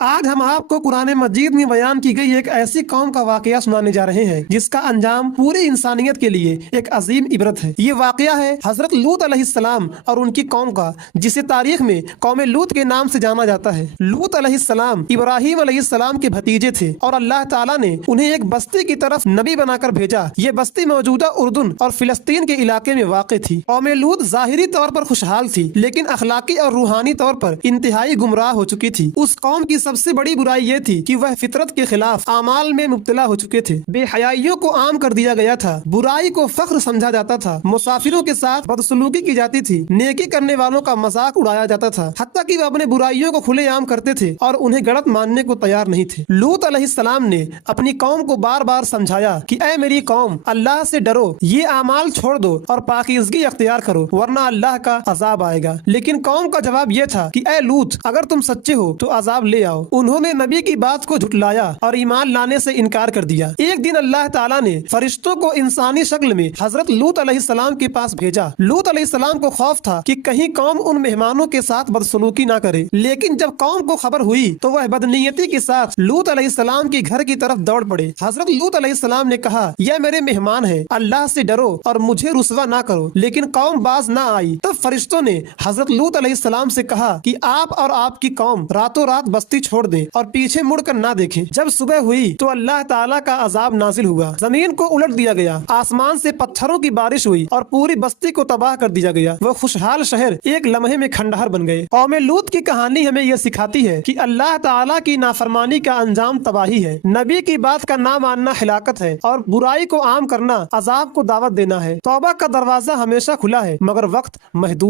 آج ہم آپ کو قرآن مجید میں بیان کی گئی ایک ایسی قوم کا واقعہ سنانے جا رہے ہیں جس کا انجام پوری انسانیت کے لیے ایک عظیم عبرت ہے۔ یہ واقعہ ہے حضرت لوط علیہ السلام اور ان کی قوم کا، جسے تاریخ میں قوم لوط کے نام سے جانا جاتا ہے۔ لوط علیہ السلام ابراہیم علیہ السلام کے بھتیجے تھے اور اللہ تعالیٰ نے انہیں ایک بستی کی طرف نبی بنا کر بھیجا۔ یہ بستی موجودہ اردن اور فلسطین کے علاقے میں واقع تھی۔ قوم لوط ظاہری طور پر خوشحال تھی، لیکن اخلاقی اور روحانی طور پر انتہائی گمراہ ہو چکی تھی۔ اس قوم کی سب سے بڑی برائی یہ تھی کہ وہ فطرت کے خلاف اعمال میں مبتلا ہو چکے تھے۔ بے حیائیوں کو عام کر دیا گیا تھا، برائی کو فخر سمجھا جاتا تھا، مسافروں کے ساتھ بدسلوکی کی جاتی تھی، نیکی کرنے والوں کا مذاق اڑایا جاتا تھا، حتیٰ کہ وہ اپنے برائیوں کو کھلے عام کرتے تھے اور انہیں غلط ماننے کو تیار نہیں تھے۔ لوط علیہ السلام نے اپنی قوم کو بار بار سمجھایا کہ اے میری قوم، اللہ سے ڈرو، یہ اعمال چھوڑ دو اور پاکیزگی اختیار کرو، ورنہ اللہ کا عذاب آئے گا۔ لیکن قوم کا جواب یہ تھا کہ اے لوط، اگر تم سچے ہو تو عذاب لے آؤ۔ انہوں نے نبی کی بات کو جھٹلایا اور ایمان لانے سے انکار کر دیا۔ ایک دن اللہ تعالیٰ نے فرشتوں کو انسانی شکل میں حضرت لوط علیہ السلام کے پاس بھیجا۔ لوط علیہ السلام کو خوف تھا کہ کہیں قوم ان مہمانوں کے ساتھ بدسلوکی نہ کرے، لیکن جب قوم کو خبر ہوئی تو وہ بدنیتی کے ساتھ لوط علیہ السلام کے گھر کی طرف دوڑ پڑے۔ حضرت لوط علیہ السلام نے کہا، یہ میرے مہمان ہیں، اللہ سے ڈرو اور مجھے رسوا نہ کرو، لیکن قوم باز نہ آئی۔ تب فرشتوں نے حضرت لوط علیہ السلام سے کہا کہ آپ اور آپ کی قوم راتوں رات بستی چھوڑ دیں اور پیچھے مڑ کر نہ دیکھیں۔ جب صبح ہوئی تو اللہ تعالیٰ کا عذاب نازل ہوا، زمین کو الٹ دیا گیا، آسمان سے پتھروں کی بارش ہوئی اور پوری بستی کو تباہ کر دیا گیا۔ وہ خوشحال شہر ایک لمحے میں کھنڈہر بن گئے۔ قوم لوط کی کہانی ہمیں یہ سکھاتی ہے کہ اللہ تعالیٰ کی نافرمانی کا انجام تباہی ہے، نبی کی بات کا نہ ماننا ہلاکت ہے، اور برائی کو عام کرنا عذاب کو دعوت دینا ہے۔ توبہ کا دروازہ ہمیشہ کھلا ہے، مگر وقت محدود ہے۔